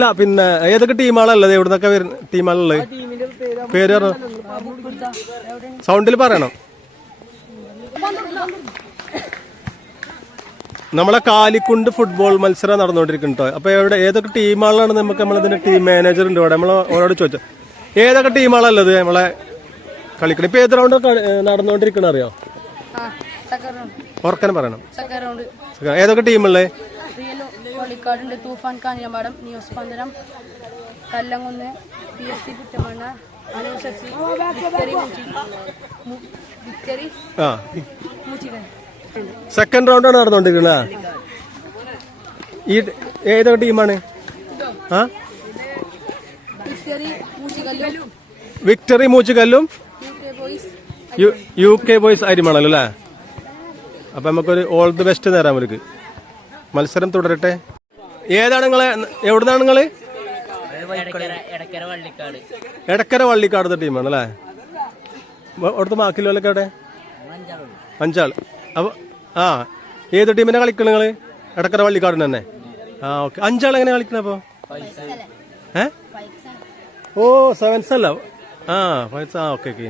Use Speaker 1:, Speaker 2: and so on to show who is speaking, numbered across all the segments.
Speaker 1: അല്ല പിന്നെ ഏതൊക്കെ ടീമാളല്ലേ എവിടുന്നൊക്കെ വരുന്ന ടീമുകളുള്ളത് പേര് പറഞ്ഞു. സൗണ്ടിൽ പറയണം. നമ്മളെ കാലിക്കുണ്ട് ഫുട്ബോൾ മത്സരം നടന്നുകൊണ്ടിരിക്കുന്നുണ്ടോ അപ്പൊ എവിടെ ഏതൊക്കെ ടീമാളാണ് നമുക്ക് നമ്മളതിന്റെ ടീം മാനേജർ ഉണ്ട് ഇവിടെ? നമ്മൾ ഓരോട് ചോദിച്ചു. ഏതൊക്കെ ടീമാളല്ലത് നമ്മളെ കളിക്കണം? ഇപ്പൊ ഏത് റൗണ്ട് നടന്നുകൊണ്ടിരിക്കണ അറിയോ?
Speaker 2: ആ സെക്കൻഡ് റൗണ്ട്
Speaker 1: ഓർക്കാൻ പറയണം. ഏതൊക്കെ ടീമുള്ളത്
Speaker 2: real കോളിക്കാടുണ്ട് Toofan Kanjiramadam news Panthanam Kallankunnu P S C
Speaker 1: Kuttamanna
Speaker 2: victory
Speaker 1: second റൗണ്ടാണ് നടന്നുകൊണ്ടിരിക്കുന്നത് ഈ ഏതൊക്കെ ടീമാണ്? ആ?
Speaker 2: വിക്ടറി
Speaker 1: മൂച്ചുകല്ലും.
Speaker 2: യു കെ ബോയ്സ്
Speaker 1: അരിമണല്ലോ അല്ലേ? അപ്പൊ നമുക്കൊരു ഓൾ ദി ബെസ്റ്റ് നേരാം അവർക്ക്. മത്സരം തുടരട്ടെ? ഏതാണ് നിങ്ങളെ എവിടുന്നാണ് നിങ്ങൾ?
Speaker 3: എടക്കര വള്ളിക്കാട്
Speaker 1: വള്ളിക്കാടത്തെ ടീമാണ് അല്ലേ അവിടുത്തെ ബാക്കിലോലൊക്കെ അവിടെ അഞ്ചാൾ അപ്പൊ ആ ഏത് ടീമിനെ കളിക്കണം നിങ്ങൾ? എടക്കര വള്ളിക്കാടിന് തന്നെ. ആ ഓക്കെ അഞ്ചാൾ എങ്ങനെ കളിക്കണ അപ്പൊ? ഏ? ഓ സെവൻസ് അല്ല. ആ ഫൈവ്സ് ആ ഓക്കെ ഓക്കെ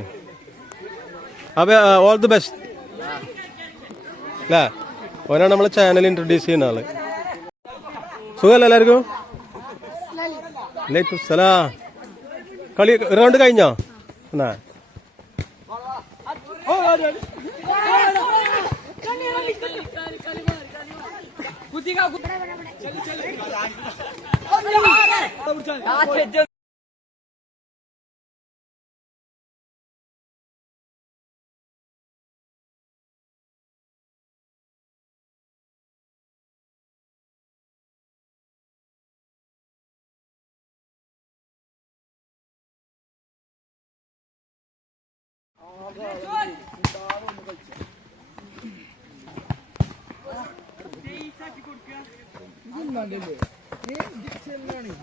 Speaker 1: അപ്പൊ ഓൾ ദി ബെസ്റ്റ് അല്ലേ ഓനാണ് നമ്മളെ ചാനൽ ഇൻട്രൊഡ്യൂസ് ചെയ്യുന്ന ആള് സുഖമല്ല എല്ലാവർക്കും വലൈക്കും സലാം കളി റൗണ്ട് കഴിഞ്ഞോ എന്നാ
Speaker 3: റിയൽ വള്ളിക്കാട് ഫൈനലിൽ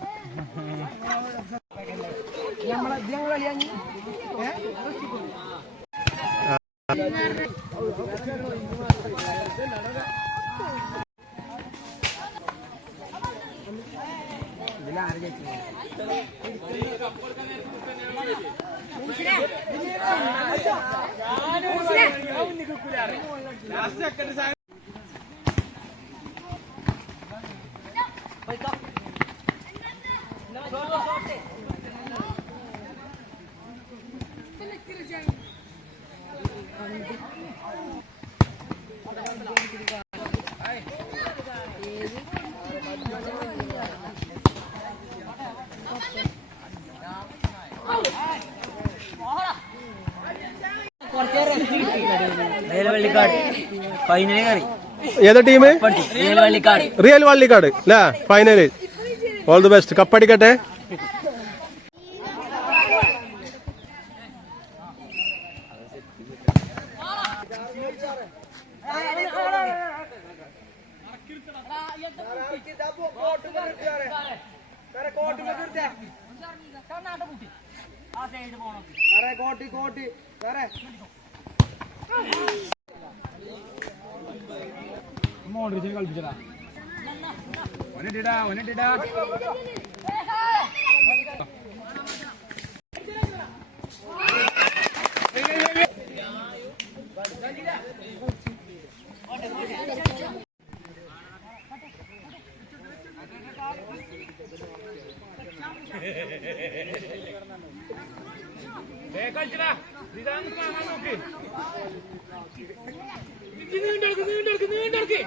Speaker 1: ഏതാ ടീം
Speaker 3: റിയൽ വള്ളിക്കാട്
Speaker 1: അല്ലേ? ഫൈനൽ ഓൾ ദി ബെസ്റ്റ് കപ്പടിക്കട്ടെ. കോട്ടി കോട്ടി വേറെ മോഡറിച്ച് കളിപ്പിച്ചടാ. ഒന്നിട്ടിടാ ഒന്നിട്ടിടാ. നീണ്ടെടുക്ക് നീണ്ടെടുക്ക് നീണ്ടെടുക്ക്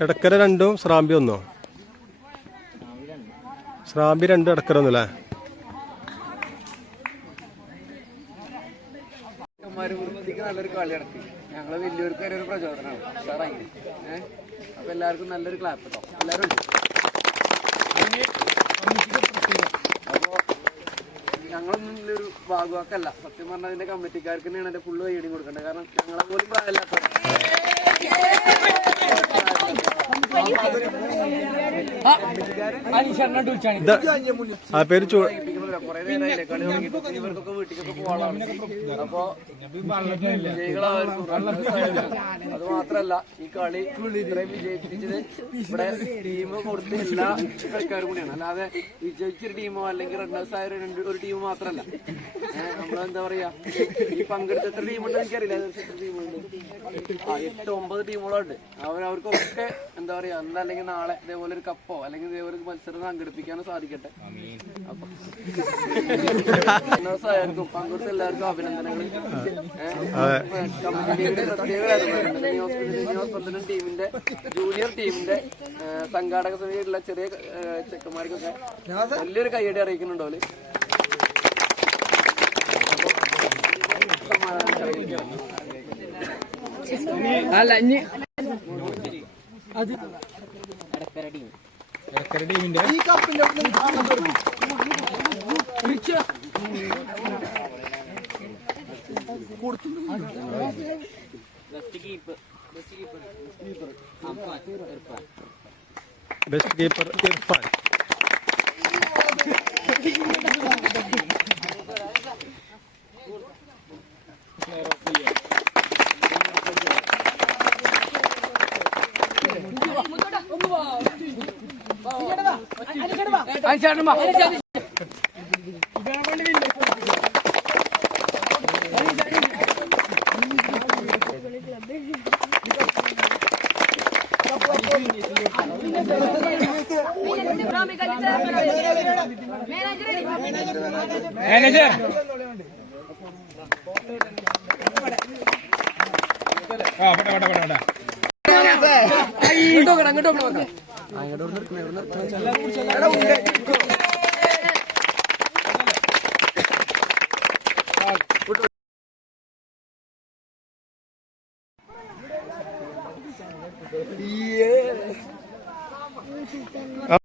Speaker 1: ഇടക്കര രണ്ടും സ്രാമ്പി ഒന്നോ? സ്രാമ്പി രണ്ടും ഇടക്കര ഒന്നല്ലേ
Speaker 4: അല്ലേ? ഞങ്ങൾ നടത്തി ഒരു പ്രചോദനമാണ്. അപ്പൊ എല്ലാവർക്കും നല്ലൊരു ക്ലാപ്പ് കേട്ടോ എല്ലാവരും ഞങ്ങളൊന്നും ഇതിലൊരു ഭാഗവാക്കല്ല. സത്യം പറഞ്ഞാൽ അതിന്റെ കമ്മിറ്റിക്കാർക്ക് തന്നെയാണ് എന്റെ ഫുള്ള് കൈയടി കൊടുക്കേണ്ടത്. കാരണം ഞങ്ങളെ പോലും പ്രായമല്ലാത്ത
Speaker 1: പേര് ചൂ
Speaker 4: കുറെ നേരമായില്ലേ കളി തുടങ്ങിയിട്ട് ഇവർക്കൊക്കെ വീട്ടിലേക്കൊക്കെ പോകാനാണ് അപ്പൊ അത് മാത്രല്ല ഈ കളി ഇത്രയും വിജയിപ്പിച്ചത് ഇവിടെ ടീം കൊടുത്ത എല്ലാ കളിക്കാരും കൂടിയാണ്. അല്ലാതെ വിജയിച്ചൊരു ടീമോ അല്ലെങ്കിൽ റണ്ണേഴ്സ് ആയ ഒരു രണ്ട് ഒരു ടീം മാത്രല്ല നമ്മളെന്താ പറയാ? ഈ പങ്കെടുത്ത എത്ര ടീമുണ്ട് എനിക്കറിയില്ല. എത്ര ടീമുണ്ട്? ആ എട്ട് ഒമ്പത് ടീമുകളുണ്ട്. അവർ അവർക്കൊക്കെ എന്താ പറയാ അന്ന് അല്ലെങ്കിൽ നാളെ ഇതേപോലെ ഒരു കപ്പോ അല്ലെങ്കിൽ ഇതേപോലെ ഒരു മത്സരം സംഘടിപ്പിക്കാനോ സാധിക്കട്ടെ. അപ്പൊ എല്ലാവർക്കും അഭിനന്ദനങ്ങൾ ടീമിന്റെ ജൂനിയർ ടീമിന്റെ സംഘാടക സമിതിയിലുള്ള ചെറിയ ചെക്കന്മാർക്കൊക്കെ വലിയൊരു കൈയടി അറിയിക്കുന്നുണ്ടോ അല്ല ഇനി बेस्ट कीपर इरफान അനുസരണ
Speaker 1: ബെസ്റ്റ് പട്ടെ അങ്ങോട്ട്
Speaker 4: അങ്ങോട്ട് അങ്ങോട്ട്